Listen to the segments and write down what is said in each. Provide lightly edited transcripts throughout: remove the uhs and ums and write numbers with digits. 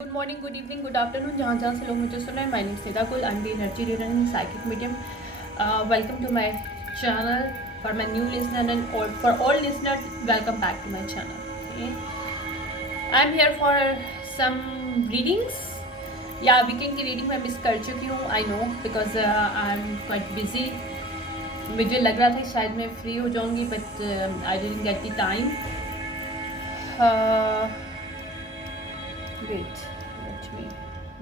Good morning, good evening, good afternoon, जहाँ जहाँ से लोग मुझे सुन रहे हैं। My name Sita Kul, I am the energy reader in psychic medium. Welcome to my channel. For my new listener and for all listener, welcome back to my channel. I am here for some readings. या weekend की reading मैं miss कर चुकी हूँ, I know, because I am quite busy. मुझे लग रहा था शायद मैं फ्री हो जाऊँगी, but I didn't get the time. Wait, let me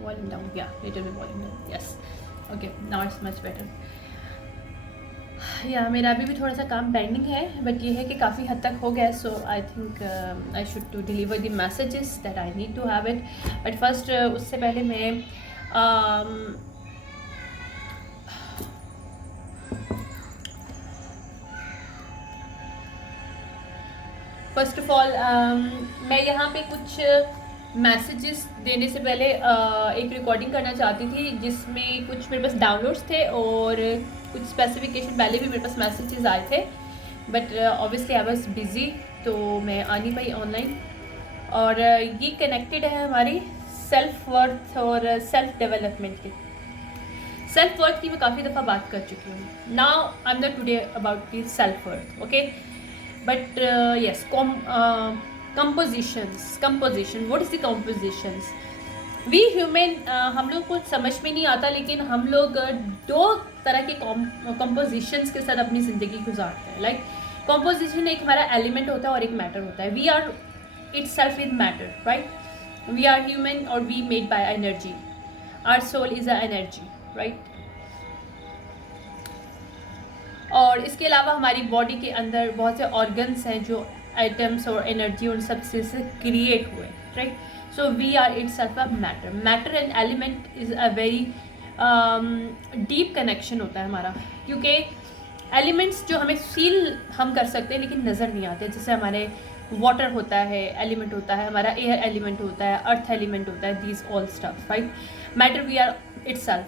volume down. Yeah, little bit volume down. Yes. Okay, now it's much better. या मेरा अभी भी थोड़ा सा काम पेंडिंग है, बट ये है कि काफ़ी हद तक हो गया. So I think I should to deliver the messages that I need to have it. But first उससे पहले मैं फर्स्ट ऑफ ऑल मैं यहाँ पे कुछ मैसेजेस देने से पहले एक रिकॉर्डिंग करना चाहती थी, जिसमें कुछ मेरे पास डाउनलोड्स थे और कुछ स्पेसिफिकेशन पहले भी मेरे पास मैसेजेस आए थे, but obviously I was busy, तो मैं आ नहीं पाई ऑनलाइन. और ये कनेक्टेड है हमारी सेल्फ वर्थ और सेल्फ डेवलपमेंट के. सेल्फ वर्थ की मैं काफ़ी दफ़ा बात कर चुकी हूँ. Now I am not today about the self worth, okay. But yes, composition, what is the compositions? We human, हम लोग को समझ में नहीं आता, लेकिन हम लोग दो तरह के compositions के साथ अपनी ज़िंदगी गुजारते हैं. लाइक composition एक हमारा एलिमेंट होता है और एक मैटर होता है. We are itself in matter, right? We are human और we made by energy. Our soul is a energy, right? और इसके अलावा हमारी बॉडी के अंदर बहुत से ऑर्गन्स हैं जो आइटम्स और एनर्जी उन सब से क्रिएट हुए, right. So we are itself a matter. Matter and element is a very deep connection होता है हमारा, क्योंकि एलिमेंट्स जो हमें फील हम कर सकते हैं लेकिन नज़र नहीं आते. जैसे हमारे वाटर होता है, एलिमेंट होता है, हमारा एयर एलिमेंट होता है, अर्थ एलिमेंट होता है, these all stuff, right. Matter we are itself.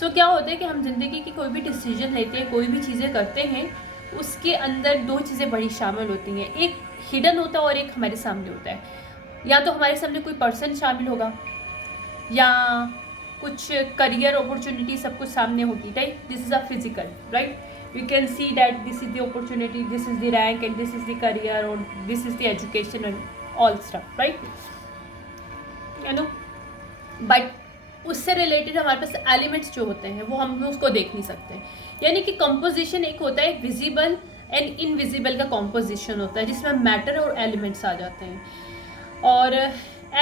So क्या होता है कि हम ज़िंदगी की कोई भी डिसीजन लेते हैं, कोई भी चीज़ें करते हैं, उसके अंदर दो चीज़ें बड़ी शामिल होती हैं. एक हिडन होता है और एक हमारे सामने होता है. या तो हमारे सामने कोई पर्सन शामिल होगा, या कुछ करियर अपॉर्चुनिटी सब कुछ सामने होगी, right. This is a physical, right. We can see that this is the opportunity, this is the rank and this is the career और this is the education and all stuff, right, you know. But उससे related हमारे पास elements जो होते हैं वो हम उसको देख नहीं सकते. यानी कि कंपोजिशन एक होता है विजिबल एंड इनविजिबल का कंपोजिशन होता है, जिसमें मैटर और एलिमेंट्स आ जाते हैं. और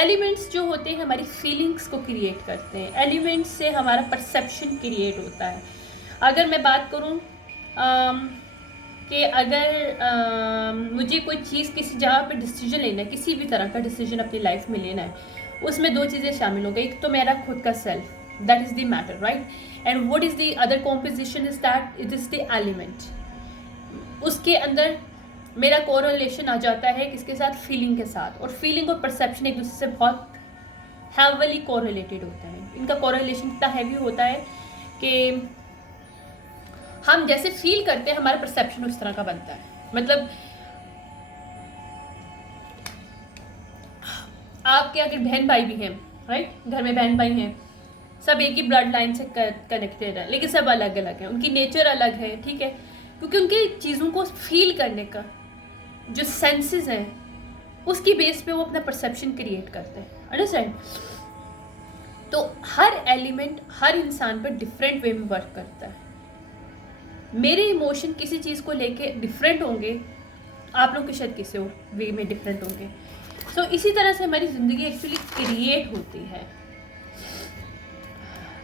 एलिमेंट्स जो होते हैं हमारी फीलिंग्स को क्रिएट करते हैं. एलिमेंट्स से हमारा परसेप्शन क्रिएट होता है. अगर मैं बात करूँ कि अगर मुझे कोई चीज़ किसी जगह पे डिसीजन लेना है, किसी भी तरह का डिसीजन अपनी लाइफ में लेना है, उसमें दो चीज़ें शामिल हो गई. एक तो मेरा खुद का self, that is the matter, right. And what is the other composition is that it is the element. उसके अंदर मेरा कोरिलेशन आ जाता है किसके साथ? फीलिंग के साथ. और फीलिंग और परसेप्शन एक दूसरे से बहुत हैवली कोरिलेटेड होते हैं. इनका कोरिलेशन इतना हैवी होता है कि हम जैसे फील करते हैं हमारा परसेप्शन उस तरह का बनता है. मतलब आपके अगर बहन भाई भी हैं, राइट, घर में बहन भाई हैं, सब एक ही ब्लड लाइन से कनेक्टेड है, लेकिन सब अलग अलग हैं. उनकी नेचर अलग है, ठीक है, क्योंकि उनकी चीज़ों को फील करने का जो सेंसेस हैं उसकी बेस पे वो अपना परसेप्शन क्रिएट करते हैं. अंडरस्टैंड. तो हर एलिमेंट हर इंसान पर डिफरेंट वे में वर्क करता है. मेरे इमोशन किसी चीज़ को लेके डिफरेंट होंगे, आप लोग के शायद किसी और वे में डिफरेंट होंगे. सो इसी तरह से हमारी ज़िंदगी एक्चुअली क्रिएट होती है.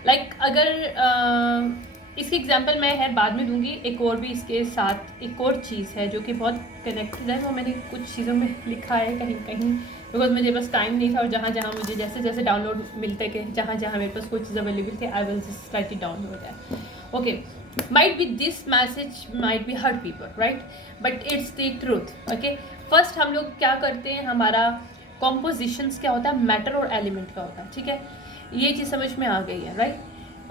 लाइक अगर इसकी एग्जांपल मैं है बाद में दूंगी. एक और भी इसके साथ एक और चीज़ है जो कि बहुत कनेक्टेड है, वो मैंने कुछ चीज़ों में लिखा है कहीं कहीं, बिकॉज मुझे बस टाइम नहीं था. और जहाँ जहाँ मुझे जैसे जैसे डाउनलोड मिलते के, जहाँ जहाँ मेरे पास कोई चीज़ अवेलेबल थे, I will just right it download that. Okay, might be this message might be hurt people, right, but it's the truth. okay, first हम लोग क्या करते हैं, हमारा compositions क्या होता है, मैटर और एलिमेंट का होता है, ठीक है. ये चीज़ समझ में आ गई है, राइट.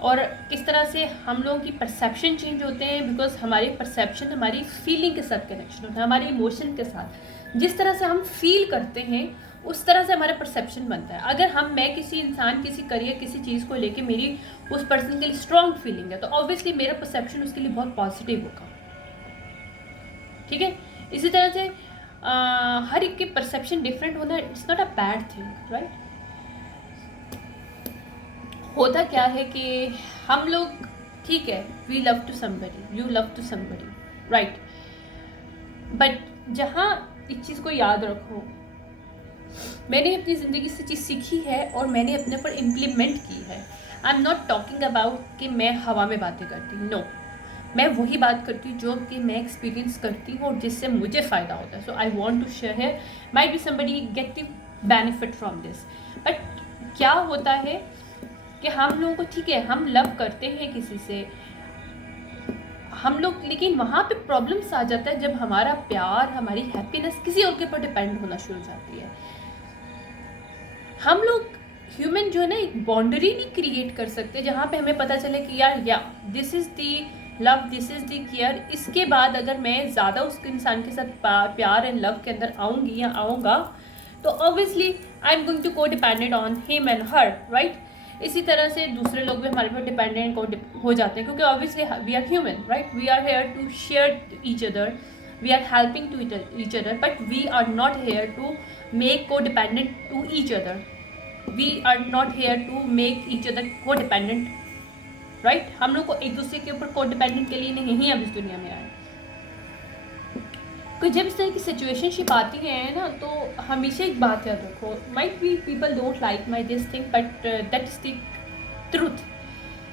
और किस तरह से हम लोगों की परसेप्शन चेंज होते हैं, बिकॉज हमारी परसेप्शन हमारी फीलिंग के साथ कनेक्शन होता है, हमारे इमोशन के साथ. जिस तरह से हम फील करते हैं उस तरह से हमारा परसेप्शन बनता है। अगर मैं किसी इंसान, किसी करियर, किसी चीज़ को लेके मेरी उस पर्सन के लिए स्ट्रॉन्ग फीलिंग है तो ऑब्वियसली मेरा परसेप्शन उसके लिए बहुत पॉजिटिव होगा, ठीक है। इसी तरह से हर एक के परसेप्शन डिफरेंट होना it's not a bad thing, right. होता क्या है कि हम लोग, ठीक है, we love to somebody, you love to somebody, right, but जहाँ इस चीज़ को याद रखो, मैंने अपनी ज़िंदगी से चीज़ सीखी है और मैंने अपने ऊपर इम्प्लीमेंट की है। आई एम नॉट टॉकिंग अबाउट कि मैं हवा में बातें करती हूँ, नो, मैं वही बात करती हूँ जो कि मैं एक्सपीरियंस करती हूँ और जिससे मुझे फ़ायदा होता है। सो आई वॉन्ट टू शेयर है, might be somebody get the benefit from this. But क्या होता है कि हम लोगों को, ठीक है, हम लव करते हैं किसी से, हम लोग, लेकिन वहाँ पे प्रॉब्लम्स आ जाता है जब हमारा प्यार, हमारी हैप्पीनेस किसी और के ऊपर डिपेंड होना शुरू हो जाती है। हम लोग ह्यूमन जो है ना, एक बाउंड्री नहीं क्रिएट कर सकते जहाँ पे हमें पता चले कि यार या this is the love, this is the care. इसके बाद अगर मैं ज़्यादा उस इंसान के साथ प्यार एंड लव के अंदर आऊँगी या आऊँगा तो obviously I am going to को dependent on him and her, right. इसी तरह से दूसरे लोग भी हमारे पर डिपेंडेंट हो जाते हैं क्योंकि obviously we are human, right. We are here to share each other, we are helping to each other, but we are not here to make को dependent to each other, we are not here to make each other को dependent, right. हम लोग को एक दूसरे के ऊपर को डिपेंडेंट के लिए नहीं अब इस दुनिया में आए। तो जब इस तरह की सिचुएशनशिप आती है ना तो हमेशा एक बात याद रखो, might be people don't like my this thing but that is the truth.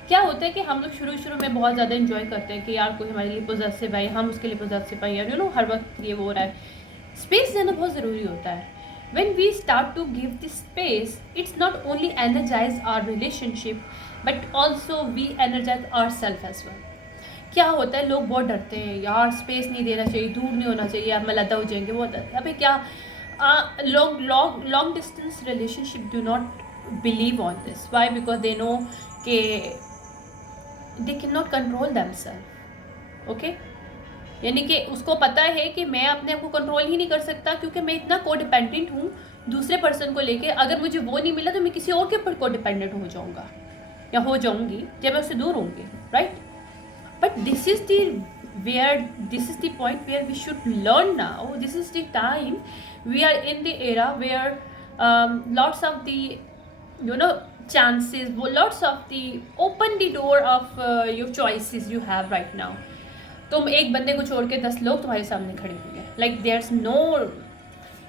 क्या होता है कि हम लोग शुरू में बहुत ज़्यादा इन्जॉय करते हैं कि यार कोई हमारे लिए पॉजिटिव है, हम उसके लिए पॉजिटिव है, यार यू नो हर वक्त ये वो हो रहा है। स्पेस देना बहुत ज़रूरी होता है। When we start to give this space, it's not only energize our relationship, but also we energize ourselves as well. क्या होता है, लोग बहुत डरते हैं, यार स्पेस नहीं देना चाहिए, दूर नहीं होना चाहिए, आप मलदा हो जाएंगे, वो अभी क्या long distance relationship do not believe on this. Why? Because they know कि they can not control themselves, okay. यानी कि उसको पता है कि मैं अपने आप को कंट्रोल ही नहीं कर सकता क्योंकि मैं इतना को डिपेंडेंट हूँ दूसरे पर्सन को लेके। अगर मुझे वो नहीं मिला तो मैं किसी और के ऊपर को डिपेंडेंट हो जाऊँगा या हो जाऊँगी जब मैं उससे दूर होंगी, right. But this is the point where we should learn now, this is the time we are in the era where lots of the chances, lots of the open the door of your choices you have right now. तुम एक बंदे को छोड़ के 10 लोग तुम्हारे सामने खड़े हुए हैं, लाइक देयर्स नो,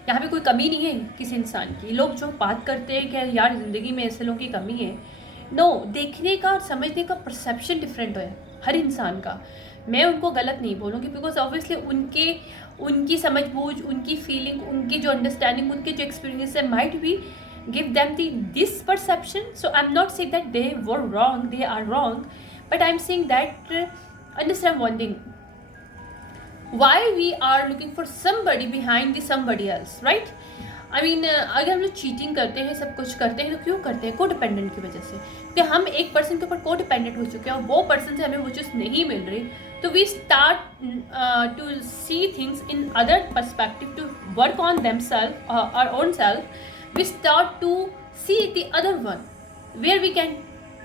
यहाँ पे कोई कमी नहीं है किसी इंसान की। लोग जो बात करते हैं कि यार ज़िंदगी में ऐसे लोगों की कमी है, नो, देखने का और समझने का परसेप्शन डिफरेंट है हर इंसान का। मैं उनको गलत नहीं बोलूँगी बिकॉज ऑब्वियसली उनकी समझबूझ, उनकी फीलिंग, उनकी जो अंडरस्टैंडिंग, उनके जो एक्सपीरियंस है might be give them this perception. So I'm not saying that they were wrong, they are wrong, but I'm saying that understand one thing, why we are looking for somebody behind the somebody else, right? I mean अगर हम लोग cheating करते हैं, सब कुछ करते हैं तो क्यों करते हैं? को डिपेंडेंट की वजह से कि हम एक पर्सन के ऊपर को डिपेंडेंट हो चुके हैं और वो पर्सन से हमें वो चीज़ नहीं मिल रही, तो we start to see things in other perspective, to work on themselves, our own self. We start to see the other one where we can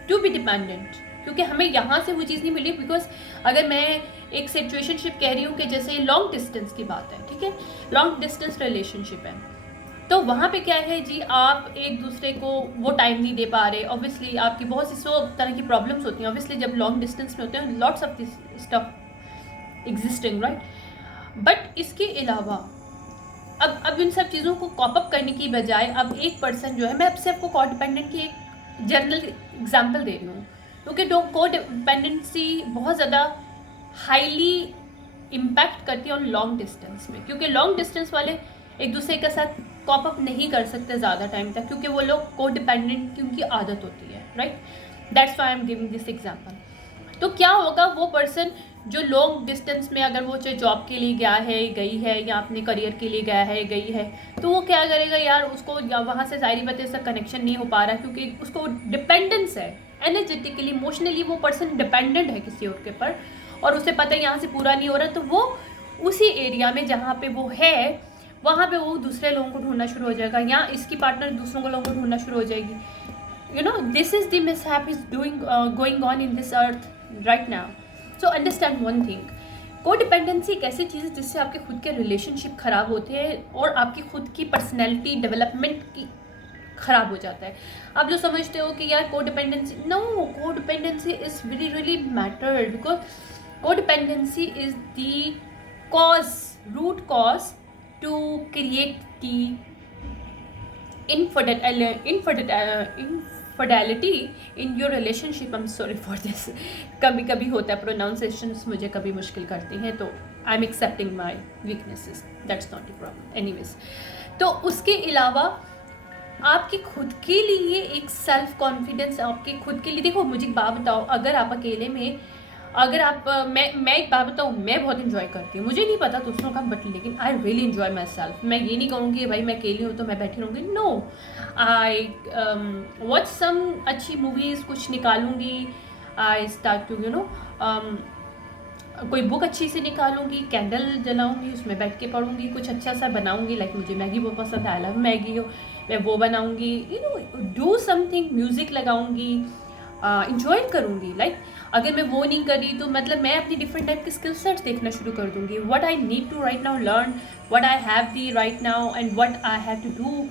to be dependent, क्योंकि हमें यहाँ से वो चीज़ नहीं मिली। बिकॉज अगर मैं एक सिचुएशनशिप कह रही हूँ कि जैसे लॉन्ग डिस्टेंस की बात है, ठीक है, लॉन्ग डिस्टेंस रिलेशनशिप है, तो वहाँ पे क्या है जी, आप एक दूसरे को वो टाइम नहीं दे पा रहे। ऑब्वियसली आपकी बहुत सी तरह की प्रॉब्लम्स होती हैं ऑब्वियसली जब लॉन्ग डिस्टेंस में होते हैं, lots of this stuff existing, right. But इसके अलावा अब इन सब चीज़ों को कॉप अप करने की बजाय अब एक पर्सन जो है, मैं अब से आपको को डिपेंडेंट की एक जनरल एग्जांपल दे रही हूँ क्योंकि को डिपेंडेंसी बहुत ज़्यादा हाईली इम्पैक्ट करती है ऑन लॉन्ग डिस्टेंस में, क्योंकि लॉन्ग डिस्टेंस वाले एक दूसरे के साथ कॉप अप नहीं कर सकते ज़्यादा टाइम तक क्योंकि वो लोग को डिपेंडेंट की उनकी आदत होती है, right. That's why I am giving this example. तो क्या होगा, वो पर्सन जो लॉन्ग डिस्टेंस में अगर वो चाहे जॉब के लिए गया है, गई है, या अपने करियर के लिए गया है, गई है, तो वो क्या करेगा यार, उसको वहाँ से ज़ाहिर बात है इसका कनेक्शन नहीं हो पा रहा क्योंकि उसको डिपेंडेंस है, एनर्जेटिकली, इमोशनली वो पर्सन डिपेंडेंट है किसी और के ऊपर और उसे पता है यहाँ से पूरा नहीं हो रहा, तो वो उसी एरिया में जहाँ पे वो है वहाँ पे वो दूसरे लोगों को ढूंढना शुरू हो जाएगा, या इसकी पार्टनर दूसरों को लोगों को ढूंढना शुरू हो जाएगी. This is the mishap is going on in this earth right now. So understand one thing. Codependency एक ऐसी चीज़ है जिससे आपके खुद के रिलेशनशिप ख़राब होते हैं और आपकी खुद की पर्सनैलिटी डेवलपमेंट की ख़राब हो जाता है. आप जो समझते हो कि यार codependency, no, codependency is very really matter, because codependency is the root cause to create the infidelity in your relationship. I'm sorry for this. कभी कभी होता है, प्रोनाउंसिएशंस मुझे कभी मुश्किल करती हैं, तो I am accepting my weaknesses, that's not a problem. Anyways, तो उसके अलावा आपके खुद के लिए एक सेल्फ कॉन्फिडेंस, आपके खुद के लिए, देखो मुझे एक बात बताओ, अगर आप अकेले में, अगर आप मैं एक बात बताऊँ, मैं बहुत इन्जॉय करती हूँ, मुझे नहीं पता दूसरों का, बट लेकिन I really enjoy my self. मैं ये नहीं कहूँगी भाई मैं अकेली हूँ तो मैं बैठी रहूँगी, नो, आई वॉच सम अच्छी मूवीज़, कुछ निकालूंगी, आई स्टार्ट टू कोई बुक अच्छी से निकालूंगी, कैंडल जलाऊंगी, उसमें बैठ के पढ़ूंगी, कुछ अच्छा सा बनाऊंगी, लाइक मुझे मैगी बहुत पसंद है, आई लव मैगी हो, मैं वो बनाऊंगी, डू समथिंग, म्यूज़िक लगाऊंगी, इंजॉय करूंगी. लाइक अगर मैं वो नहीं कर रही तो मतलब मैं अपनी डिफरेंट टाइप के स्किल सेट्स देखना शुरू कर दूंगी. What I need to right now learn, what I have the right now and what I have to do.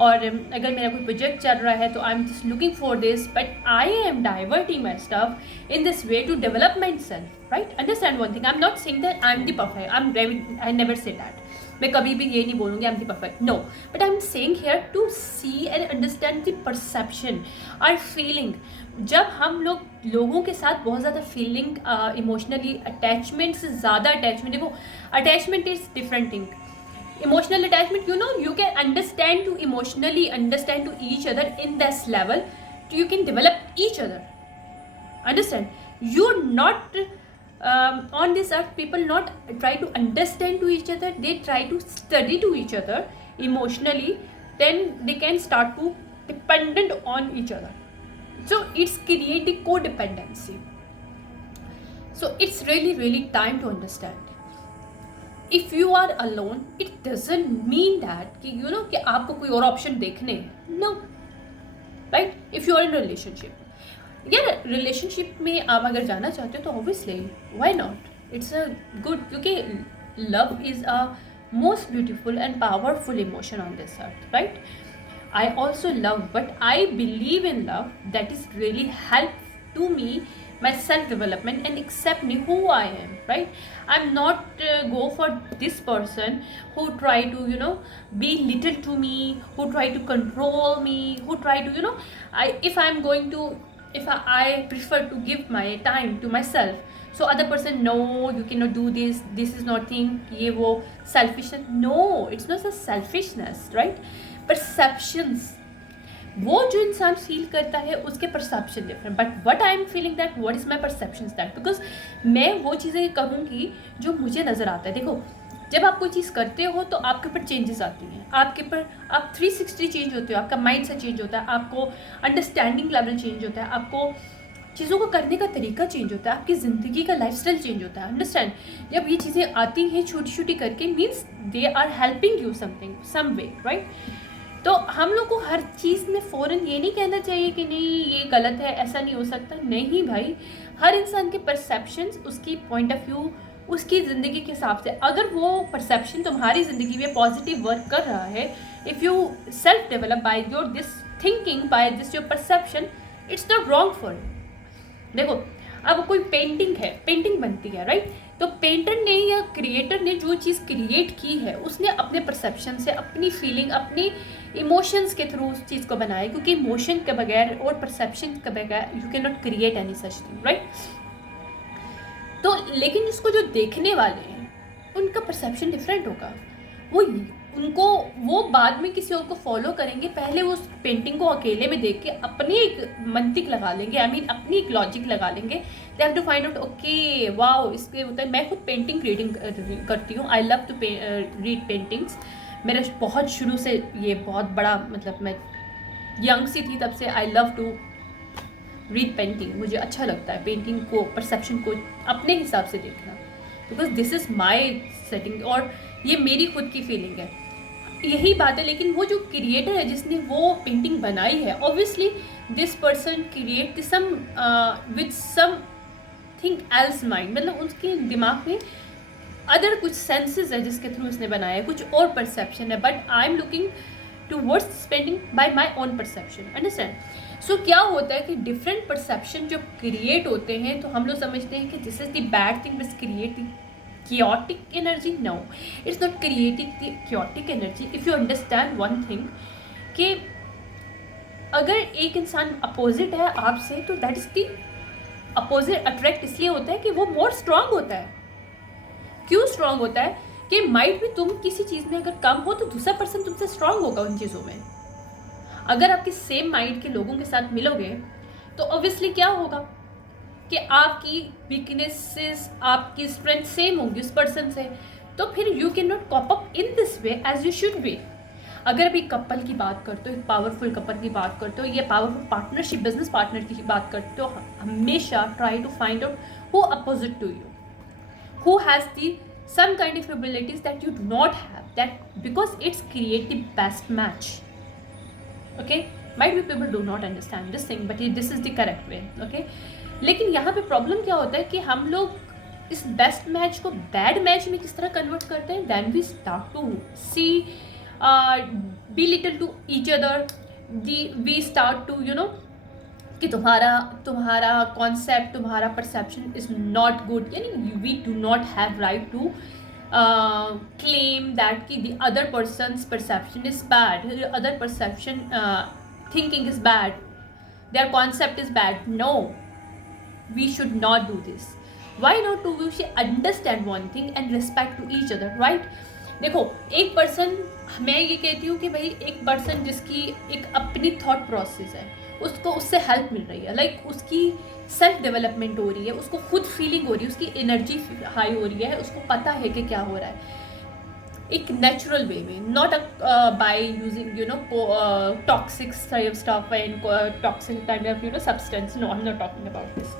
और अगर मेरा कोई प्रोजेक्ट चल रहा है तो I am just looking for this, but I am diverting my stuff in this way to develop myself. Right, understand one thing, I am not saying that I am the perfect, I never say that, मैं कभी भी ये नहीं बोलूँगी I am the perfect, no, but I am saying here to see and understand the perception और feeling. जब हम लोगों के साथ बहुत ज़्यादा फीलिंग, इमोशनली अटैचमेंट से ज़्यादा अटैचमेंट, देखो attachment is different thing. Emotional attachment, you can emotionally understand to each other in this level, you can develop each other. Understand? You're not on this earth, people not try to understand to each other, they try to study to each other emotionally, then they can start to dependent on each other. So it's creating codependency. So it's really time to understand. If you are alone, it doesn't mean that कि आपको कोई और option देखने हैं. No, right? If you are in a relationship, यार relationship में आप अगर जाना चाहते हो तो obviously why not? It's a good, क्योंकि love is a most beautiful and powerful emotion on this earth, right? I also love, but I believe in love that is really help to me, my self development, and accept me who I am, right? I'm not go for this person who try to be little to me, who try to control me, who try to if I prefer to give my time to myself, so other person, no, you cannot do this, this is not thing, ye wo selfishness. No, it's not a selfishness, right? Perceptions, वो जो इंसान feel करता है उसके perception different, but what I am feeling that, what is my perception that, because मैं वो चीज़ें करूँगी जो मुझे नज़र आता है. देखो जब आप कोई चीज़ करते हो तो आपके ऊपर चेंजेस आती हैं, आपके ऊपर आप 360 चेंज होते हो, आपका माइंड से चेंज होता है, आपको अंडरस्टैंडिंग लेवल चेंज होता है, आपको चीज़ों को करने का तरीका चेंज होता है, आपकी ज़िंदगी का लाइफस्टाइल चेंज होता है. अंडरस्टैंड? जब ये चीज़ें आती हैं छोटी छोटी करके, means they are helping you something some way, right? तो हम लोग को हर चीज़ में फ़ौरन ये नहीं कहना चाहिए कि नहीं ये गलत है, ऐसा नहीं हो सकता. नहीं भाई, हर इंसान के परसेप्शंस, उसकी पॉइंट ऑफ व्यू, उसकी ज़िंदगी के हिसाब से, अगर वो परसेप्शन तुम्हारी ज़िंदगी में पॉजिटिव वर्क कर रहा है, if you self develop by your this thinking, by this your perception, it's not wrong for you. देखो अब कोई पेंटिंग है, पेंटिंग बनती है, राइट? तो पेंटर ने या क्रिएटर ने जो चीज़ क्रिएट की है, उसने अपने परसेप्शन से, अपनी फीलिंग, अपनी इमोशंस के थ्रू उस चीज़ को बनाया, क्योंकि इमोशन के बगैर और परसेप्शन के बगैर you can not create any such thing, right? तो लेकिन उसको जो देखने वाले हैं उनका परसेप्शन डिफरेंट होगा, वो बाद में किसी और को फॉलो करेंगे, पहले वो उस पेंटिंग को अकेले में देख के अपनी एक मंतिक लगा लेंगे, अपनी एक लॉजिक लगा लेंगे. They have to find out, okay wow, इसके होता है. मैं खुद पेंटिंग रीडिंग करती हूँ, I love to read paintings. मेरा बहुत शुरू से ये बहुत बड़ा, मतलब मैं यंग सी थी तब से I love to read painting. मुझे अच्छा लगता है पेंटिंग को, परसेप्शन को अपने हिसाब से देखना, because this is my setting और ये मेरी खुद की फीलिंग है. यही बात है, लेकिन वो जो क्रिएटर है जिसने वो पेंटिंग बनाई है, obviously this person create some with something else mind, मतलब उसके दिमाग में अदर कुछ सेंसेस है जिसके थ्रू उसने बनाया है, कुछ और परसेप्शन है, but I am looking towards spending by my own perception, understand. So क्या होता है कि डिफरेंट परसेप्शन जब क्रिएट होते हैं तो हम लोग समझते हैं कि this is the bad thing, this create the chaotic energy. No, it's not creating the chaotic energy. If you understand one thing कि अगर एक इंसान अपोजिट है आपसे तो that is the opposite attract इसलिए होता है कि वो मोर स्ट्रांग होता है। क्यों स्ट्रांग होता है कि माइट भी तुम किसी चीज़ में अगर कम हो तो दूसरा पर्सन तुमसे स्ट्रांग होगा उन चीज़ों में। अगर आपके सेम माइंड के लोगों के साथ मिलोगे तो ऑब्वियसली क्या होगा कि आपकी वीकनेसेस आपकी स्ट्रेंथ सेम होंगी उस पर्सन से, तो फिर you can not cope up in this way as you should be. अगर अभी कपल की बात करते हो, एक पावरफुल कपल की बात करते हो, ये पावरफुल पार्टनरशिप बिजनेस पार्टनर की बात करते हो, हमेशा try to find out who opposite to you, who has the some kind of abilities that you do not have, that because it's create the best match. Okay, might be people do not understand this thing, but this is the correct way. Okay, लेकिन यहाँ पे problem क्या होता है कि हम लोग इस बेस्ट मैच को बैड मैच में किस तरह कन्वर्ट करते हैं। Then we start to see belittle to each other, we start to you know कि तुम्हारा कॉन्सेप्ट, तुम्हारा परसेप्शन इज नॉट गुड, यानी we do not have right to claim that कि the other person's perception is bad, other perception thinking is bad, their concept is bad. No, we should not do this. Why not do? We should understand one thing and respect to each other, right? देखो, एक person, मैं ये कहती हूँ कि भाई एक person जिसकी एक अपनी थॉट प्रोसेस है, उसको उससे हेल्प मिल रही है, लाइक उसकी सेल्फ डेवलपमेंट हो रही है, उसको खुद फीलिंग हो रही है, उसकी एनर्जी हाई हो रही है, उसको पता है कि क्या हो रहा है एक नेचुरल वे में, not by using you know toxic stuff and toxic kind of you know substance. No, I am not talking about this,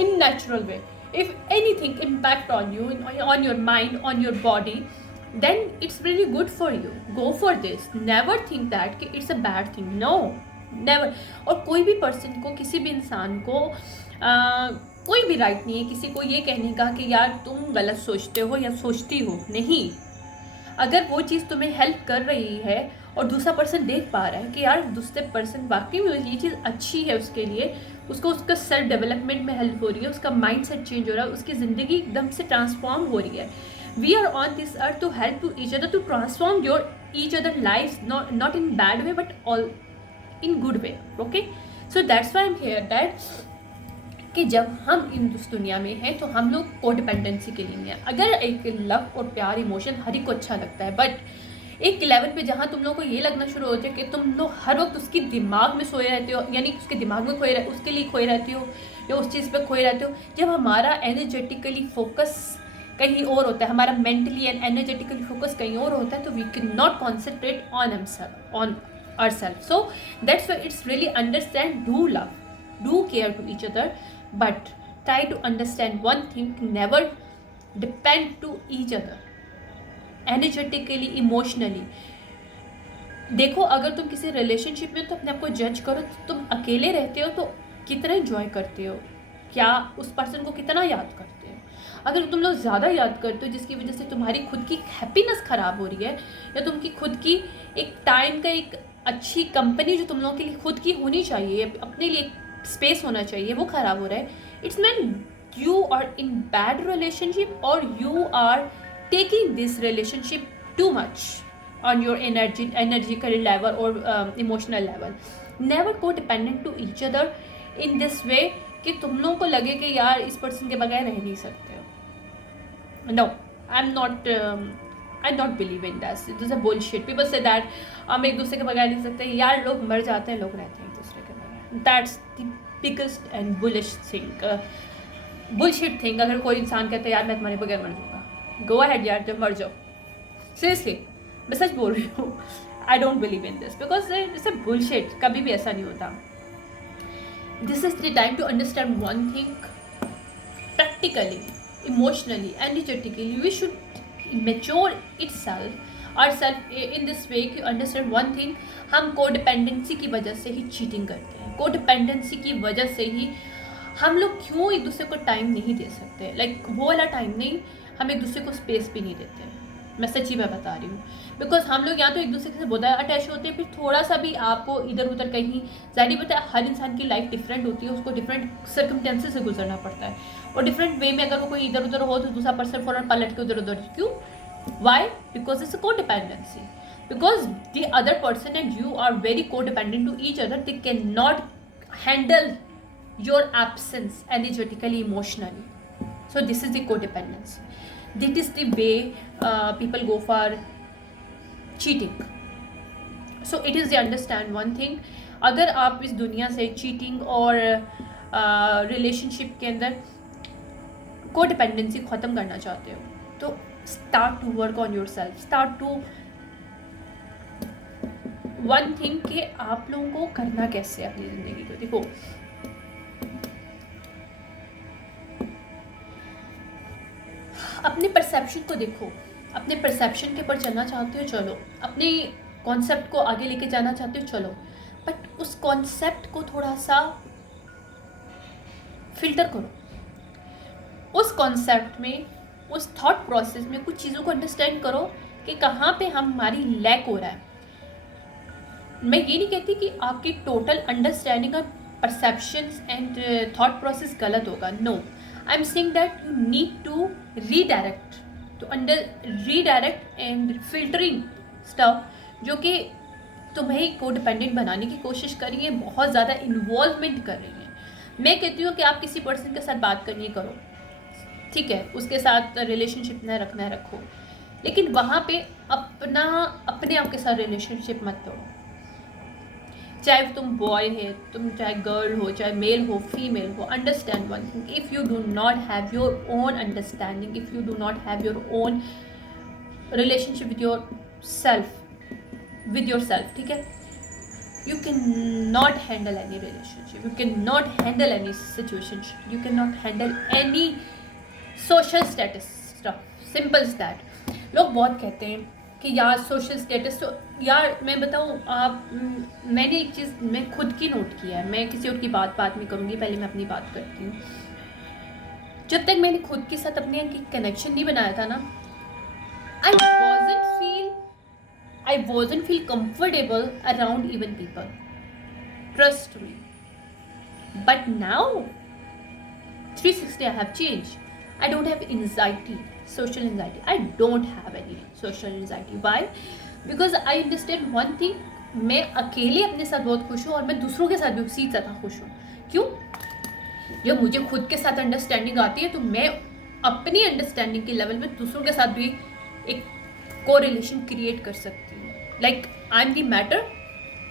in natural way. If anything impact on you, on your mind, on your body, then it's really good for you. Go for this. Never think that कि it's a bad thing. No, never. और कोई भी person को, किसी भी इंसान को कोई भी राइट नहीं है किसी को ये कहने का कि यार तुम गलत सोचते हो या सोचती हो। नहीं, अगर वो चीज़ तुम्हें हेल्प कर रही है और दूसरा पर्सन देख पा रहा है कि यार दूसरे पर्सन वाकई में ये चीज़ अच्छी है उसके लिए, उसको उसका सेल्फ डेवलपमेंट में हेल्प हो रही है, उसका माइंड सेट चेंज हो रहा है, उसकी ज़िंदगी एकदम से ट्रांसफॉर्म हो रही है। We are on this earth to help to each other, to transform your each other life, not in bad way but all in good way. Okay, so that's why I am here that कि जब हम इस दुनिया में हैं तो हम लोग कोडिपेंडेंसी के लिए हैं। अगर एक लव और प्यार इमोशन हर एक को अच्छा लगता है, बट एक लेवल पे जहाँ तुम लोगों को ये लगना शुरू हो जाए कि तुम लोग हर वक्त उसकी दिमाग में सोए रहते हो, यानी उसके दिमाग में उसके लिए खोए रहते हो या उस चीज़ पे खोए रहते हो, जब हमारा एनर्जेटिकली फोकस कहीं और होता है, हमारा मेंटली एंड एनर्जेटिकली फोकस कहीं और होता है, तो we can not concentrate on ourselves. So that's why it's really understand, do love, do care to each other, but try to understand one thing, never depend to each other energetically, emotionally. देखो, अगर तुम किसी relationship में तो अपने आप को जज करो, तुम अकेले रहते हो तो कितना एंजॉय करते हो, क्या उस पर्सन को कितना याद करते हो। अगर तुम लोग ज़्यादा याद करते हो जिसकी वजह से तुम्हारी खुद की हैप्पीनेस ख़राब हो रही है, या तुमकी खुद की एक टाइम का एक अच्छी कंपनी जो तुम लोगों के लिए खुद की होनी चाहिए, अपने लिए स्पेस होना चाहिए, वो ख़राब हो रहा है, it's mean you are in bad relationship और you are taking this relationship too much on your energetic level or emotional level. Never co-dependent to each other in this way कि तुम लोगों को लगे कि यार इस पर्सन के बगैर रह नहीं सकते हो। No, I don't believe in that. This is a bullshit. People say that हम एक दूसरे के बगैर नहीं सकते। यार लोग मर जाते हैं, लोग रहते हैं एक दूसरे के बगैर। That's the biggest and bullish thing, bullshit thing। अगर कोई इंसान कहता है यार मैं तुम्हारे बगैर मर जाऊँगा, गो अहेड यार, जब मर जाओ। सीरियसली मैं सच बोल रही हूँ। I don't believe in this because it's a bullshit, कभी भी ऐसा नहीं होता। This is the time to understand one thing, practically, emotionally, energetically we should mature itself और self in this way you understand one thing, हम codependency की वजह से ही चीटिंग करते हैं, कोडिपेंडेंसी की वजह से ही हम लोग क्यों एक दूसरे को टाइम नहीं दे सकते, लाइक वो वाला टाइम नहीं, हम एक दूसरे को स्पेस भी नहीं देते। मैं सच्ची में बता रही हूँ, बिकॉज हम लोग या तो एक दूसरे से बहुत ज़्यादा अटैच होते हैं, फिर थोड़ा सा भी आपको इधर उधर कहीं, ज़ाहिर पता है हर इंसान की लाइफ डिफरेंट होती है, उसको डिफरेंट सर्कमटेंसेस से गुजरना पड़ता है, और डिफरेंट वे में अगर वो कोई इधर उधर हो तो दूसरा पर्सन फौरन पलट के उधर उधर, क्यों, why, because it's a codependency, because the other person and you are very codependent to each other, they can not handle your absence energetically, emotionally. So this is the codependency. This is the way people go for cheating. So it is the understand one thing, अगर आप इस दुनिया से cheating और relationship के अंदर codependency ख़त्म करना चाहते हो तो start to work on yourself, start to one thing कि आप लोगों को करना कैसे है अपनी ज़िंदगी को। देखो अपने परसेप्शन को देखो, अपने परसेप्शन के ऊपर चलना चाहते हो चलो, अपने कॉन्सेप्ट को आगे लेके जाना चाहते हो चलो, बट उस कॉन्सेप्ट को थोड़ा सा फिल्टर करो, उस कॉन्सेप्ट में, उस थॉट प्रोसेस में कुछ चीज़ों को अंडरस्टैंड करो कि कहाँ पे हमारी लैक हो रहा है। मैं ये नहीं कहती कि आपकी टोटल अंडरस्टैंडिंग और परसेप्शंस एंड थॉट प्रोसेस गलत होगा, no, I am saying that you need to redirect and filtering stuff जो कि तुम्हें कोडिपेंडेंट बनाने की कोशिश कर रही है, बहुत ज़्यादा इन्वॉल्वमेंट कर रही है। मैं कहती हूँ कि आप किसी पर्सन के साथ बात करनी करो, ठीक है, उसके साथ रिलेशनशिप न रखना है रखो, लेकिन वहाँ पे अपने आप के साथ रिलेशनशिप मत तोड़ो, चाहे तुम बॉय है, तुम चाहे गर्ल हो, चाहे मेल हो, फीमेल हो। Understand one thing, if you do not have your own understanding, if you do not have your own relationship with your self, ठीक है, you cannot handle any relationship, you cannot handle any situation, you cannot handle any social status stuff, simple as that। लोग बहुत कहते हैं कि यार social status, तो यार मैं बताऊँ आप, मैंने एक चीज़ मैं खुद की नोट किया है, मैं किसी और की बात नहीं करूँगी, पहले मैं अपनी बात करती हूँ। जब तक मैंने खुद के साथ अपने कनेक्शन नहीं बनाया था ना, I wasn't feel comfortable around even people. Trust me. But now, 360 I have changed. I don't have anxiety, social anxiety. I don't have any social anxiety. Why? Because I understand one thing. मैं अकेले अपने साथ बहुत खुश हूँ और मैं दूसरों के साथ भी उसी ज़्यादा खुश हूँ। क्यों? जब मुझे खुद के साथ अंडरस्टैंडिंग आती है तो मैं अपनी अंडरस्टैंडिंग के लेवल में दूसरों के साथ भी एक कोरिलेशन क्रिएट कर सकती हूँ। Like I am the matter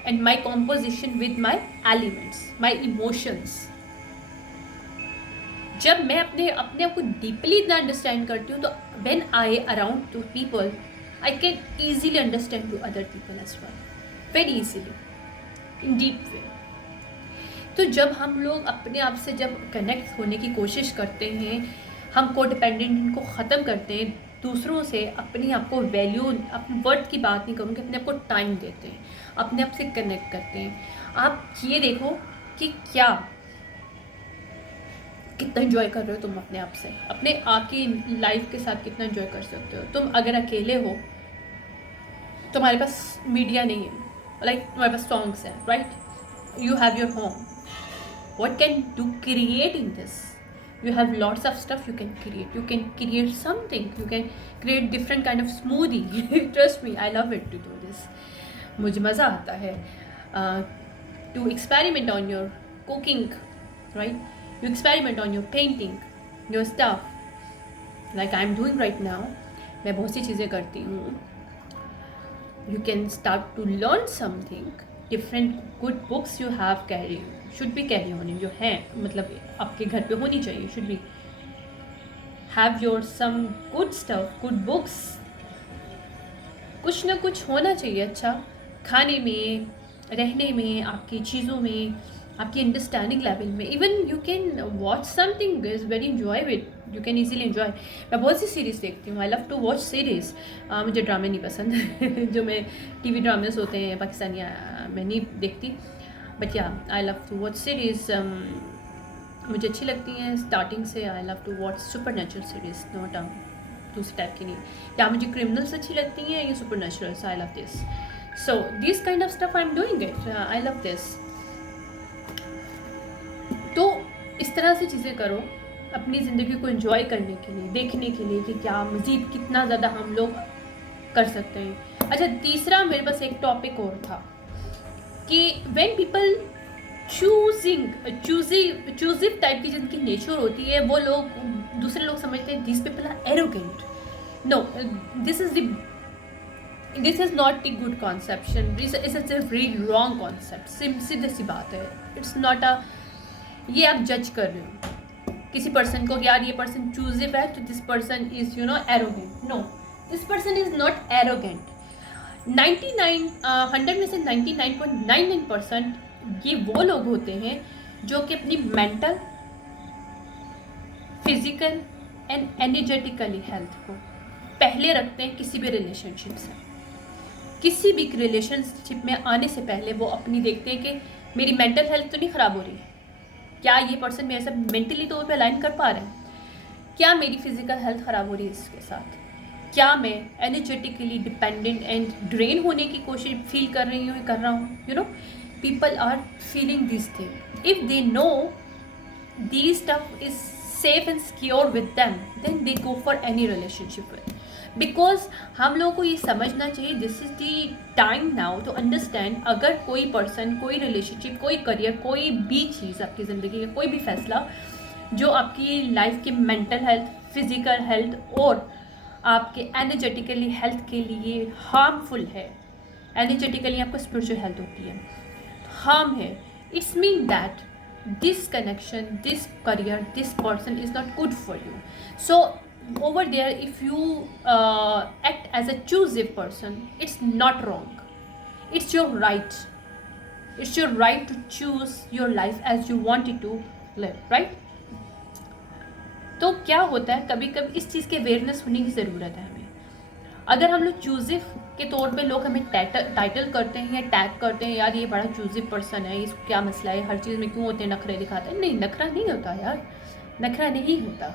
and my composition with my elements, my emotions. जब मैं अपने आप को डीपली इतना अंडरस्टैंड करती हूँ तो when I around to people I can easily understand to other people as well, very easily in deep way. तो जब हम लोग अपने आप से जब कनेक्ट होने की कोशिश करते हैं, हम कोडिपेंडेंट को ख़त्म करते हैं, दूसरों से अपने आप को वैल्यू, अपने वर्थ की बात नहीं करूँगी, अपने आप को टाइम देते हैं, अपने आप से कनेक्ट करते हैं। आप ये देखो कि कितना एंजॉय कर रहे हो तुम अपने आप से, अपने आप की लाइफ के साथ कितना एंजॉय कर सकते हो। तुम अगर अकेले हो, तुम्हारे पास मीडिया नहीं है, लाइक तुम्हारे पास सॉन्ग्स हैं, right, you have your home, what can you create in this? You have lots of stuff you can create. You can create something. You can create different kind of smoothie. Trust me, I love it to do this. मुझे मज़ा आता है to experiment on your cooking, right? You experiment on your painting, your stuff. Like I'm doing right now. मैं बहुत सी चीज़ें करती हूँ. You can start to learn something. Different good books you have should be carry on in your hand, मतलब आपके घर पे होनी चाहिए, should be have your some good stuff, good books, कुछ ना कुछ होना चाहिए अच्छा, खाने में, रहने में, आपकी चीज़ों में, आपकी अंडरस्टैंडिंग लेवल में। Even you can watch something is very enjoy it, you can easily enjoy. मैं बहुत सी सीरीज़ देखती हूँ, I love to watch series. मुझे ड्रामे नहीं पसंद जो मैं टीवी ड्रामेस होते हैं पाकिस्तानी मैं नहीं देखती, but yeah I love to watch series, मुझे अच्छी लगती हैं स्टार्टिंग से। I love to watch supernatural series, not दूसरे टाइप की नहीं, या मुझे क्रिमिनल्स अच्छी लगती हैं या supernatural, I love this. So this kind of stuff I am doing it, I love this. तो इस तरह से चीज़ें करो अपनी ज़िंदगी को एंजॉय करने के लिए, देखने के लिए कि क्या मज़ीद कितना ज़्यादा हम लोग कर सकते हैं। अच्छा, तीसरा मेरे पास एक टॉपिक और था कि व्हेन पीपल चूजिंग टाइप की जिनकी नेचर होती है, वो लोग, दूसरे लोग समझते हैं this people are arrogant. No, this is not a good conception, this is a very wrong concept. सीधी सी बात है, इट्स नॉट अ, ये आप जज कर रहे हो किसी पर्सन को, यार ये पर्सन चूजिव है तो this person is arrogant. No, this person is not arrogant. 100 में से 99.99% ये वो लोग होते हैं जो कि अपनी mental, physical and energetically health को पहले रखते हैं किसी भी रिलेशनशिप से। किसी भी रिलेशनशिप में आने से पहले वो अपनी देखते हैं कि मेरी मेंटल हेल्थ तो नहीं ख़राब हो रही है, क्या ये पर्सन मेरे साथ मेंटली तौर पे अलाइन कर पा रहे हैं, क्या मेरी फिजिकल हेल्थ ख़राब हो रही है इसके साथ, क्या मैं एनर्जेटिकली डिपेंडेंट एंड ड्रेन होने की कोशिश फील कर रही हूँ, कर रहा हूँ। People are feeling this thing. If they know these stuff is safe and secure with them, then they go for any relationship with. Because हम लोगों को ये समझना चाहिए, this is the time now to understand, अगर कोई person, कोई relationship, कोई करियर, कोई भी चीज़ आपकी ज़िंदगी का कोई भी फैसला जो आपकी लाइफ की मेंटल हेल्थ, फिजिकल हेल्थ और आपके एनर्जेटिकली हेल्थ के लिए हार्मफुल है, एनर्जेटिकली आपको स्पिरिचुअल हेल्थ होती है, harm है, it's mean that this connection, this career, this person is not good for you. So over there, if you act as a choosive person, it's not wrong, it's your right, it's your right to choose your life as you want it to live, right? तो क्या होता है, कभी कभी इस चीज़ के awareness होने की ज़रूरत है हमें। अगर हम लोग चूजिव के तौर पे लोग हमें टाइटल करते हैं या टैग करते हैं, यार ये बड़ा चूजिव पर्सन है, इसको क्या मसला है, हर चीज़ में क्यों होते हैं नखरे दिखाते हैं। नहीं, नखरा नहीं होता यार, नखरा नहीं होता।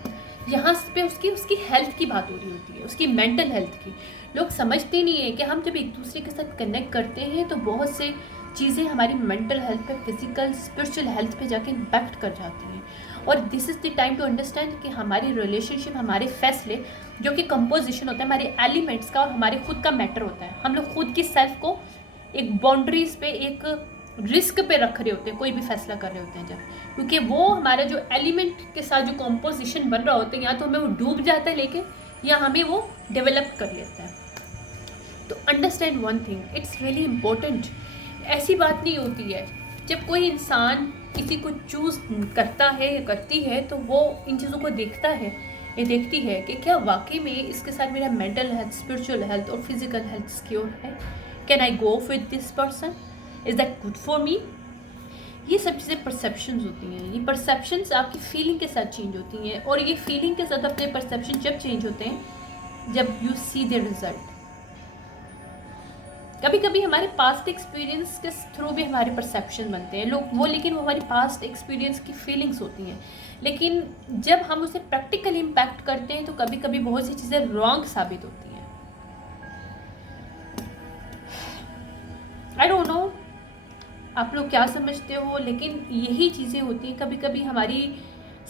यहाँ पे उसकी हेल्थ की बात हो रही होती है, उसकी मेंटल हेल्थ की। लोग समझते नहीं है कि हम जब एक दूसरे के साथ कनेक्ट करते हैं तो बहुत से चीज़ें हमारी मेंटल हेल्थ पे, फिजिकल, स्पिरिचुअल हेल्थ पे जाके इम्पैक्ट कर जाती हैं। और this is the time to understand कि हमारी रिलेशनशिप, हमारे फैसले जो कि कंपोजिशन होता है हमारे एलिमेंट्स का और हमारे खुद का मैटर होता है। हम लोग खुद की सेल्फ को एक बाउंड्रीज पे, एक रिस्क पे रख रहे होते हैं कोई भी फैसला कर रहे होते हैं जब, क्योंकि वो हमारे जो एलिमेंट के साथ जो कंपोजिशन बन रहा होता है, या तो हमें वो डूब जाता है लेके, या हमें वो डेवलप कर लेता है। तो understand one thing, it's really important. ऐसी बात नहीं होती है, जब कोई इंसान किसी को चूज़ करता है या करती है तो वो इन चीज़ों को देखता है, ये देखती है कि क्या वाकई में इसके साथ मेरा मेंटल हेल्थ, स्पिरिचुअल हेल्थ और फिजिकल हेल्थ सिक्योर है। Can I go with this person, is that good for me. ये सब चीज़ें परसेप्शंस होती हैं। ये परसेप्शंस आपकी फीलिंग के साथ चेंज होती हैं, और ये फीलिंग के साथ अपने परसेप्शन जब चेंज होते हैं जब यू सी द रिजल्ट। कभी कभी हमारे पास्ट एक्सपीरियंस के थ्रू भी हमारे परसेप्शन बनते हैं लोग वो, लेकिन वो हमारी पास्ट एक्सपीरियंस की फीलिंग्स होती हैं। लेकिन जब हम उसे प्रैक्टिकली इम्पैक्ट करते हैं तो कभी कभी बहुत सी चीज़ें रॉन्ग साबित होती हैं। आई डोंट नो आप लोग क्या समझते हो, लेकिन यही चीज़ें होती हैं। कभी कभी हमारी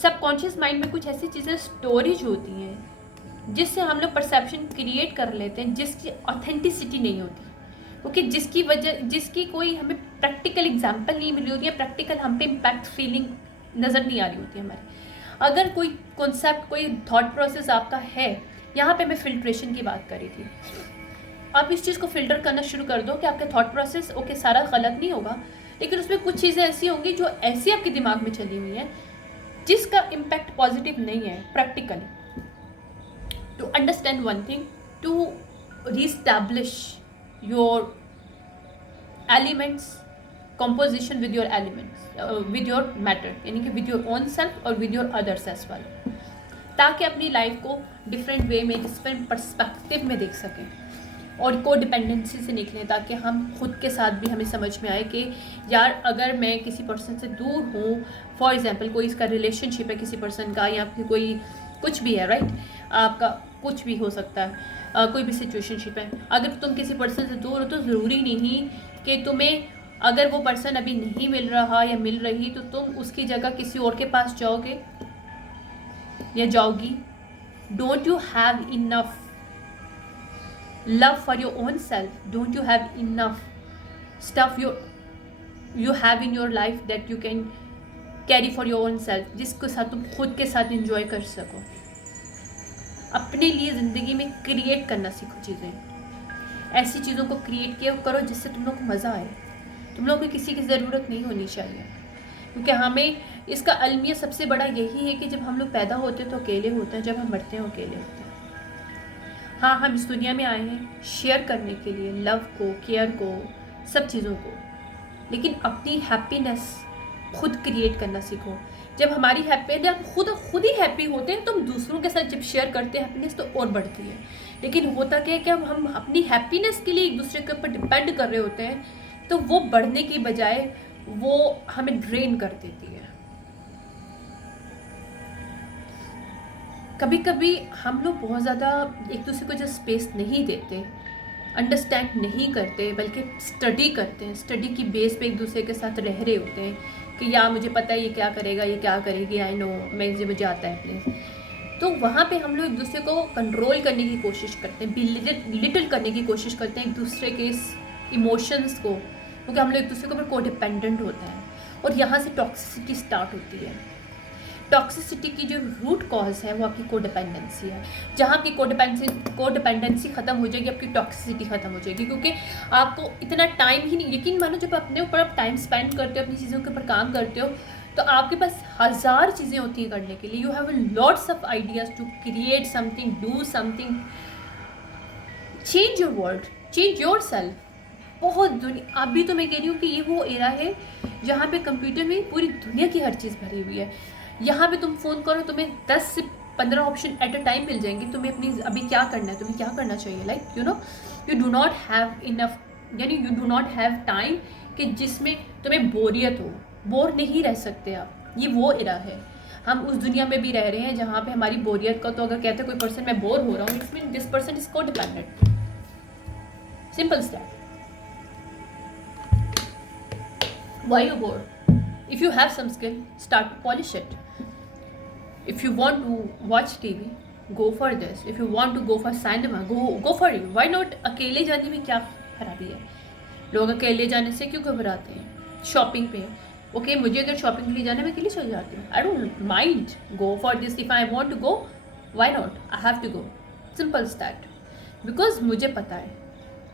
सबकॉन्शियस माइंड में कुछ ऐसी चीज़ें स्टोरेज होती हैं जिससे हम लोग परसेप्शन क्रिएट कर लेते हैं जिसकी ऑथेंटिसिटी नहीं होती, क्योंकि जिसकी कोई हमें प्रैक्टिकल एग्जाम्पल नहीं मिली होती है, प्रैक्टिकल हम पे इम्पैक्ट फीलिंग नज़र नहीं आ रही होती है हमारी। अगर कोई कॉन्सेप्ट, कोई थॉट प्रोसेस आपका है, यहाँ पे मैं फिल्ट्रेशन की बात करी थी, आप इस चीज़ को फिल्टर करना शुरू कर दो कि आपका थॉट प्रोसेस ओके सारा गलत नहीं होगा, लेकिन उसमें कुछ चीज़ें ऐसी होंगी जो ऐसी आपके दिमाग में चली हुई हैं जिसका इम्पैक्ट पॉजिटिव नहीं है practically. To understand one thing, to reestablish your elements, composition with your elements, with your matter, यानी कि विद योर ओन सेल्फ और with your others as well, ताकि अपनी लाइफ को डिफरेंट वे में, डिफरेंट पर्सपेक्टिव में देख सकें और को डिपेंडेंसी से निकलें, ताकि हम खुद के साथ भी हमें समझ में आए कि यार अगर मैं किसी पर्सन से दूर हूँ, फॉर एग्जांपल कोई इसका रिलेशनशिप है किसी पर्सन का, या फिर कोई कुछ भी है, राइट, आपका कुछ भी हो सकता है, कोई भी सिचुएशनशिप है, अगर तुम किसी पर्सन से दूर हो तो ज़रूरी नहीं कि तुम्हें, अगर वो पर्सन अभी नहीं मिल रहा या मिल रही, तो तुम उसकी जगह किसी और के पास जाओगे या जाओगी. Don't you have enough love for your own self? Don't you have enough stuff you have in your life that you can carry for your own self, जिसको साथ तुम खुद के साथ enjoy कर सको? अपने लिए ज़िंदगी में क्रिएट करना सीखो चीज़ें, ऐसी चीज़ों को क्रिएट किया करो जिससे तुम लोग को मज़ा आए. तुम लोग को किसी की ज़रूरत नहीं होनी चाहिए, क्योंकि हमें इसका अलमिया सबसे बड़ा यही है कि जब हम लोग पैदा होते हैं तो अकेले होते हैं, जब हम मरते हैं अकेले होते हैं. हाँ, हम इस दुनिया में आए हैं शेयर करने के लिए, लव को, केयर को, सब चीज़ों को, लेकिन अपनी हैप्पीनेस खुद क्रिएट करना सीखो. जब हमारी जब खुद ही हैप्पी होते हैं तो हम दूसरों के साथ जब शेयर करते हैं हैप्पीनेस तो और बढ़ती है. लेकिन होता क्या है कि हम अपनी हैप्पीनेस के लिए एक दूसरे के ऊपर डिपेंड कर रहे होते हैं, तो वो बढ़ने की बजाय वो हमें ड्रेन कर देती है. कभी कभी हम लोग बहुत ज़्यादा एक दूसरे को जो स्पेस नहीं देते, अंडरस्टैंड नहीं करते, बल्कि स्टडी करते हैं, स्टडी की बेस पे एक दूसरे के साथ रह रहे होते हैं कि यार मुझे पता है ये क्या करेगा, ये क्या करेगी, आई नो, मुझे आता है प्लीज़. तो वहाँ पे हम लोग एक दूसरे को कंट्रोल करने की कोशिश करते हैं, लिटिल करने की कोशिश करते हैं एक दूसरे के इस इमोशंस को, क्योंकि हम लोग एक दूसरे के ऊपर कोडिपेंडेंट होते हैं, और यहाँ से टॉक्सिसिटी स्टार्ट होती है. टॉक्सिसिटी की जो रूट कॉज है वो आपकी कोडिपेंडेंसी है. जहाँ आपकी कोडिपेंडेंसी ख़त्म हो जाएगी, आपकी टॉक्सिसिटी ख़त्म हो जाएगी, क्योंकि आपको इतना टाइम ही नहीं, यकीन मानो जब अपने ऊपर आप टाइम स्पेंड करते हो, अपनी चीज़ों के ऊपर काम करते हो, तो आपके पास 1000 चीज़ें होती हैं करने के लिए. You have lots of ideas to create something, do something, change your world, change yourself. बहुत दुनिया, अभी तो मैं कह रही हूँ कि ये वो एरा है जहाँ पे कंप्यूटर में पूरी दुनिया की हर चीज़ भरी हुई है. यहाँ पे तुम फ़ोन करो, तुम्हें 10 से 15 ऑप्शन एट अ टाइम मिल जाएंगे. तुम्हें अपनी अभी क्या करना है, तुम्हें क्या करना चाहिए, like you know, you do not have enough, यानी you do not have time कि जिसमें तुम्हें बोरियत हो. बोर नहीं रह सकते आप. ये वो एरा है, हम उस दुनिया में भी रह रहे हैं जहाँ पे हमारी बोरियत का, तो अगर कहते हैं कोई पर्सन मैं बोर हो रहा हूँ, it's mean this person is codependent. Simple step. Why you bore? If you have some skill, start to polish it. If you want to watch TV, go for this. If you want to go for cinema, go for it. Why not? अकेले जाने में क्या खराबी है? लोग अकेले जाने से क्यों घबराते हैं? शॉपिंग पे, ओके, मुझे अगर शॉपिंग के लिए जाना है मैं अकेले चल जाती हूँ. I don't mind. Go for this. If I want to go, why not? I have to go. Simple as that. Because मुझे पता है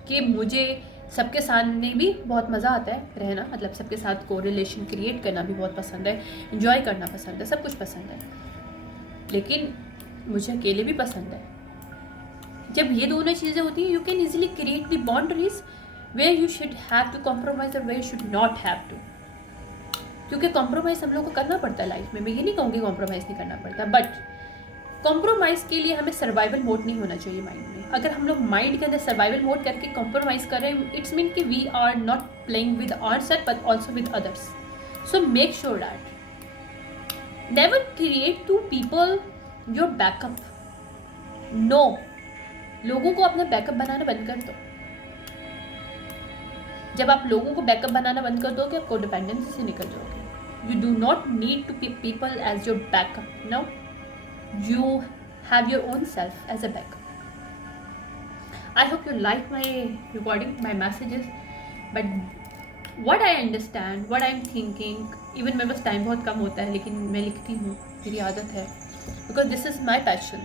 कि मुझे सबके सामने भी बहुत मज़ा आता है रहना, मतलब सबके साथ को रिलेशन क्रिएट करना भी बहुत पसंद है, इन्जॉय करना पसंद है, सब कुछ पसंद है, लेकिन मुझे अकेले भी पसंद है. जब ये दोनों चीज़ें होती हैं, you can easily create the boundaries where you should have to compromise और where you should not have to. क्योंकि कॉम्प्रोमाइज़ हम लोग को करना पड़ता है लाइफ में, मैं ये नहीं कहूँगी कॉम्प्रोमाइज़ नहीं करना पड़ता, बट कॉम्प्रोमाइज़ के लिए हमें सर्वाइवल मोड नहीं होना चाहिए माइंड में. अगर हम लोग माइंड के अंदर सर्वाइवल मोड करके कॉम्प्रोमाइज़ कर रहे हैं, इट्स मीन कि we are not playing with our self but also with others. So make sure that never create to people your backup. No, लोगों को अपना बैकअप बनाना बंद कर दो. जब आप लोगों को बैकअप बनाना बंद कर दोगे, आप कोडिपेंडेंसी से निकल जाओगे. You do not need to people as your backup. No, you have your own self as a backup. I hope you like my recording, my messages, but what I understand, what I'm thinking, even मेरे पास time बहुत कम होता है लेकिन मैं लिखती हूँ, मेरी आदत है, because this is my passion.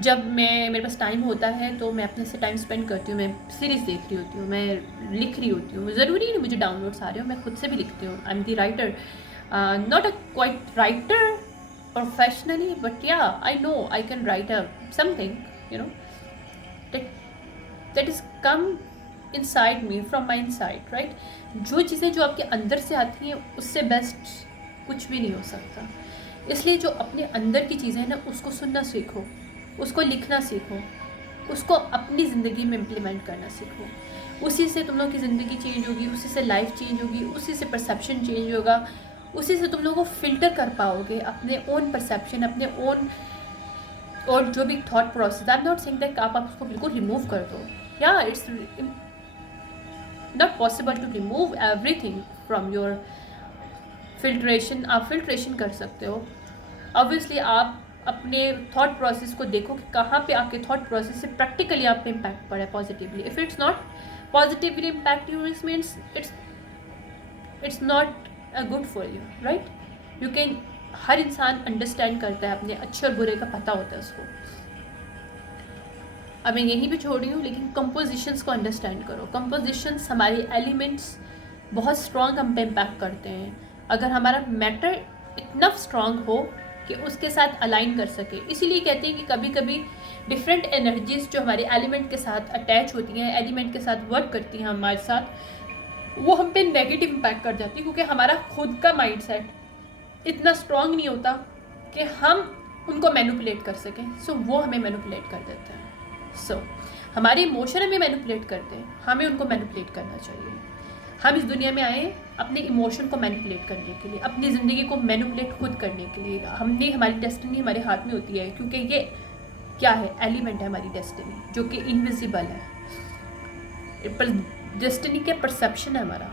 जब मेरे पास टाइम होता है तो मैं अपने से टाइम स्पेंड करती हूँ, मैं सीरीज़ देख रही होती हूँ, मैं लिख रही होती हूँ. ज़रूरी नहीं मुझे डाउनलोड्स आ रहे हो, मैं खुद से भी लिखती हूँ. आई am the writer, not a quite writer professionally, but yeah, I know I can write something, you know, that is come inside me, from my inside, right. जो चीज़ें जो आपके अंदर से आती हैं उससे बेस्ट कुछ भी नहीं हो सकता। इसलिए जो अपने अंदर की चीज़ें हैं ना, उसको सुनना सीखो, उसको लिखना सीखो, उसको अपनी ज़िंदगी में इम्प्लीमेंट करना सीखो। उसी से तुम लोगों की ज़िंदगी चेंज होगी, उसी से लाइफ चेंज होगी, उसी से परसेप्शन चेंज होगा, उसी से तुम लोगों को फ़िल्टर कर पाओगे अपने ओन परसेप्शन, अपने ओन और जो भी thought process. I am not saying that आप उसको बिल्कुल रिमूव कर दो, या it's not possible to remove everything from your filtration. आप फिल्ट्रेशन कर सकते हो। ऑब्वियसली आप अपने थॉट प्रोसेस को देखो कि कहाँ पे आपके थॉट प्रोसेस से प्रैक्टिकली आप पे इम्पैक्ट पड़ा है positively. If it's not positively impact you, it means it's not a good for you, right. You can, हर इंसान अंडरस्टैंड करता है, अपने अच्छे और बुरे का पता होता है उसको। अब मैं यहीं पे छोड़ रही हूँ, लेकिन कंपोजिशंस को अंडरस्टैंड करो। कंपोजिशंस हमारे एलिमेंट्स बहुत स्ट्रॉन्ग हम पे इम्पैक्ट करते हैं। अगर हमारा मैटर इतना स्ट्रॉन्ग हो कि उसके साथ अलाइन कर सके। इसीलिए कहते हैं कि कभी कभी डिफरेंट एनर्जीज जो हमारे एलिमेंट के साथ अटैच होती हैं, एलिमेंट के साथ वर्क करती हैं हमारे साथ, वो हम पे नेगेटिव इम्पैक्ट कर जाती है, क्योंकि हमारा खुद का माइंडसेट इतना स्ट्रॉन्ग नहीं होता कि हम उनको मैनिपुलेट कर सकें। सो वो हमें मैनिपुलेट कर देता है। सो हमारे इमोशन हमें मैनिपुलेट करते हैं, हमें उनको मैनिपुलेट करना चाहिए। हम इस दुनिया में आए अपने इमोशन को मैनिपुलेट करने के लिए, अपनी ज़िंदगी को मैनिपुलेट खुद करने के लिए। हमारी डेस्टिनी हमारे हाथ में होती है, क्योंकि ये क्या है, एलिमेंट है हमारी डेस्टिनी, जो कि इनविजिबल है। पर डेस्टिनी क्या परसेप्शन है हमारा,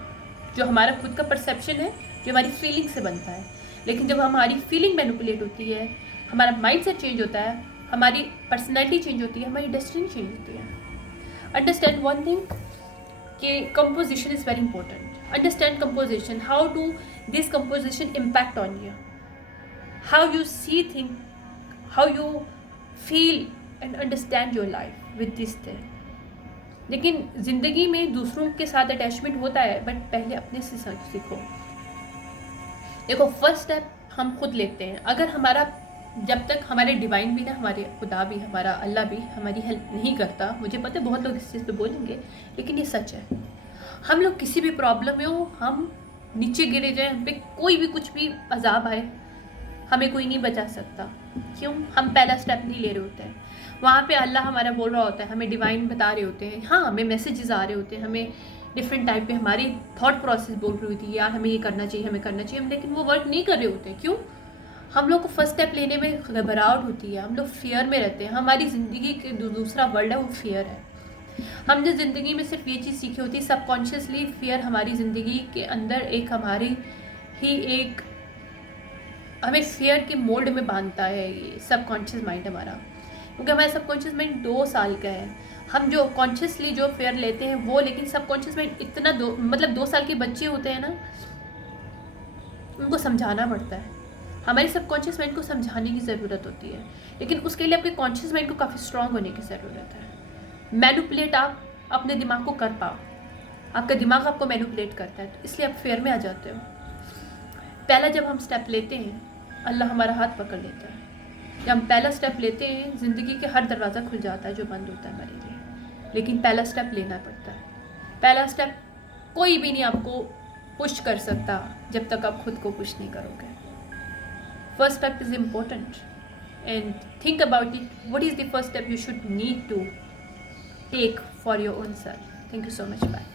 जो हमारा खुद का परसेप्शन है, जो हमारी फीलिंग से बनता है। लेकिन जब हमारी फीलिंग मैनिपुलेट होती है, हमारा माइंडसेट चेंज होता है, हमारी पर्सनैलिटी चेंज होती है, हमारी डेस्टिनी चेंज होती है। अंडरस्टैंड वन थिंग कि composition is very important. Understand composition, how do this composition impact on you, how you see thing, how you feel and understand your life with this thing. लेकिन ज़िंदगी में दूसरों के साथ attachment होता है, but पहले अपने से सीखो। देखो, फर्स्ट स्टेप हम खुद लेते हैं। अगर हमारा, जब तक हमारे डिवाइन भी ना, हमारे खुदा भी, हमारा अल्लाह भी हमारी हेल्प नहीं करता, मुझे पता है बहुत लोग इस चीज़ पे बोलेंगे, लेकिन ये सच है। हम लोग किसी भी प्रॉब्लम में हो, हम नीचे गिरे जाए, हम पे कोई भी कुछ भी अजाब आए, हमें कोई नहीं बचा सकता। क्यों? हम पहला स्टेप नहीं ले रहे होते हैं। वहाँ पे अल्लाह हमारा बोल रहा होता है, हमें डिवाइन बता रहे होते हैं, हाँ हमें मैसेजेस आ रहे होते हैं, हमें डिफरेंट टाइप पे हमारी थॉट प्रोसेस बोल रही होती है, यार हमें ये करना चाहिए, हमें करना चाहिए, लेकिन वो वर्क नहीं कर रहे होते। क्यों? हम लोग को फर्स्ट स्टेप लेने में घबराहट होती है, हम लोग फियर में रहते हैं। हमारी ज़िंदगी के दूसरा वर्ल्ड है, वो फियर है। हमने ज़िंदगी में सिर्फ ये चीज़ सीखी होती है, सबकॉन्शियसली फियर हमारी ज़िंदगी के अंदर एक हमारी ही एक, हमें फियर के मोल्ड में बांधता है ये सबकॉन्शियस माइंड हमारा। क्योंकि हमारा सबकॉन्शियस माइंड 2 साल का है। हम जो कॉन्शियसली जो फेयर लेते हैं वो, लेकिन सबकॉन्शियस माइंड इतना 2 साल के बच्चे होते हैं ना, उनको समझाना पड़ता है। हमारी सबकॉन्शियस माइंड को समझाने की ज़रूरत होती है, लेकिन उसके लिए आपके कॉन्शियस माइंड को काफ़ी स्ट्रॉन्ग होने की ज़रूरत है। मैनिपुलेट आप अपने दिमाग को कर पाओ, आपका दिमाग आपको मैनिपुलेट करता है, तो इसलिए आप फेयर में आ जाते हो। पहला जब हम स्टेप लेते हैं, अल्लाह हमारा हाथ पकड़ लेता है। जब हम पहला स्टेप लेते हैं, ज़िंदगी के हर दरवाज़ा खुल जाता है जो बंद होता है हमारे लिए। लेकिन पहला स्टेप लेना पड़ता है। पहला स्टेप कोई भी नहीं आपको पुश कर सकता जब तक आप खुद को पुश नहीं करोगे। First step is important and think about it. What is the first step you should need to take for your own self. Thank you so much. Bye.